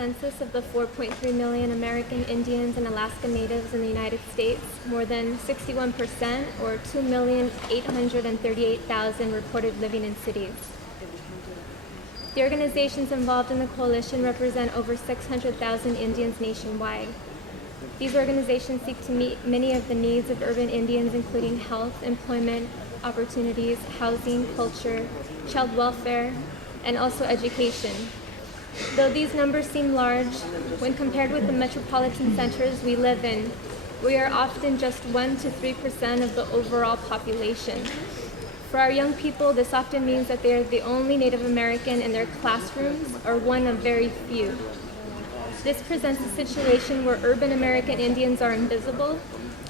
census of the 4.3 million American Indians and Alaska Natives in the United States, more than 61%, or 2,838,000, reported living in cities. The organizations involved in the coalition represent over 600,000 Indians nationwide. These organizations seek to meet many of the needs of urban Indians, including health, employment opportunities, housing, culture, child welfare, and also education. Though these numbers seem large, when compared with the metropolitan centers we live in, we are often just 1 to 3% of the overall population. For our young people, this often means that they are the only Native American in their classrooms or one of very few. This presents a situation where urban American Indians are invisible.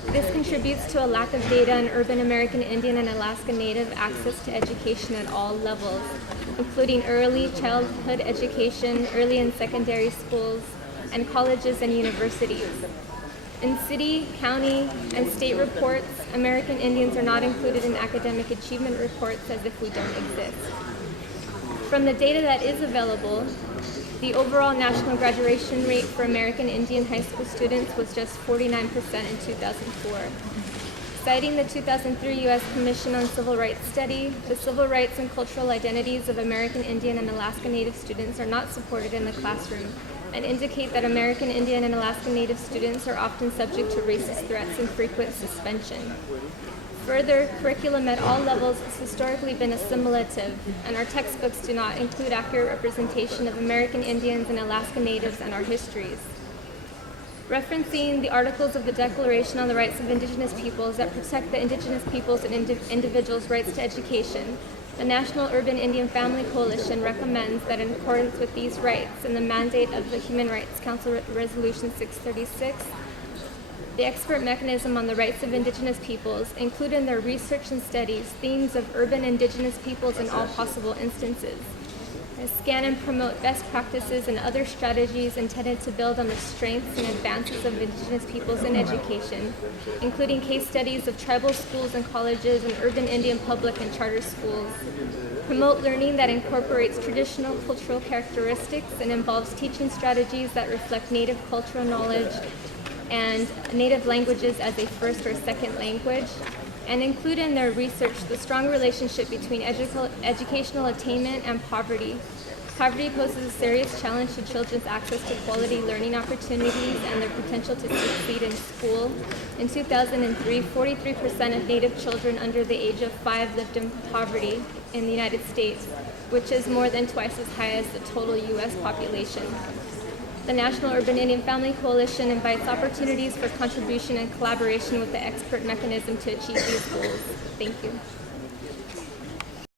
This contributes to a lack of data on urban American Indian and Alaska Native access to education at all levels, including early childhood education, early and secondary schools, and colleges and universities. In city, county, and state reports, American Indians are not included in academic achievement reports as if we don't exist. From the data that is available, the overall national graduation rate for American Indian high school students was just 49% in 2004. Citing the 2003 U.S. Commission on Civil Rights study, the civil rights and cultural identities of American Indian and Alaska Native students are not supported in the classroom, and indicate that American Indian and Alaska Native students are often subject to racist threats and frequent suspension. Further, curriculum at all levels has historically been assimilative, and our textbooks do not include accurate representation of American Indians and Alaska Natives and our histories. Referencing the articles of the Declaration on the Rights of Indigenous Peoples that protect the Indigenous peoples and individuals' rights to education, the National Urban Indian Family Coalition recommends that in accordance with these rights and the mandate of the Human Rights Council Resolution 636, the expert mechanism on the rights of Indigenous peoples include in their research and studies themes of urban Indigenous peoples in all possible instances. Scan and promote best practices and other strategies intended to build on the strengths and advances of Indigenous peoples in education, including case studies of tribal schools and colleges and urban Indian public and charter schools. Promote learning that incorporates traditional cultural characteristics and involves teaching strategies that reflect Native cultural knowledge and Native languages as a first or second language, and include in their research the strong relationship between educational attainment and poverty. Poverty poses a serious challenge to children's access to quality learning opportunities and their potential to succeed in school. In 2003, 43% of Native children under the age of 5 lived in poverty in the United States, which is more than twice as high as the total U.S. population. The National Urban Indian Family Coalition invites opportunities for contribution and collaboration with the expert mechanism to achieve these goals. Thank you.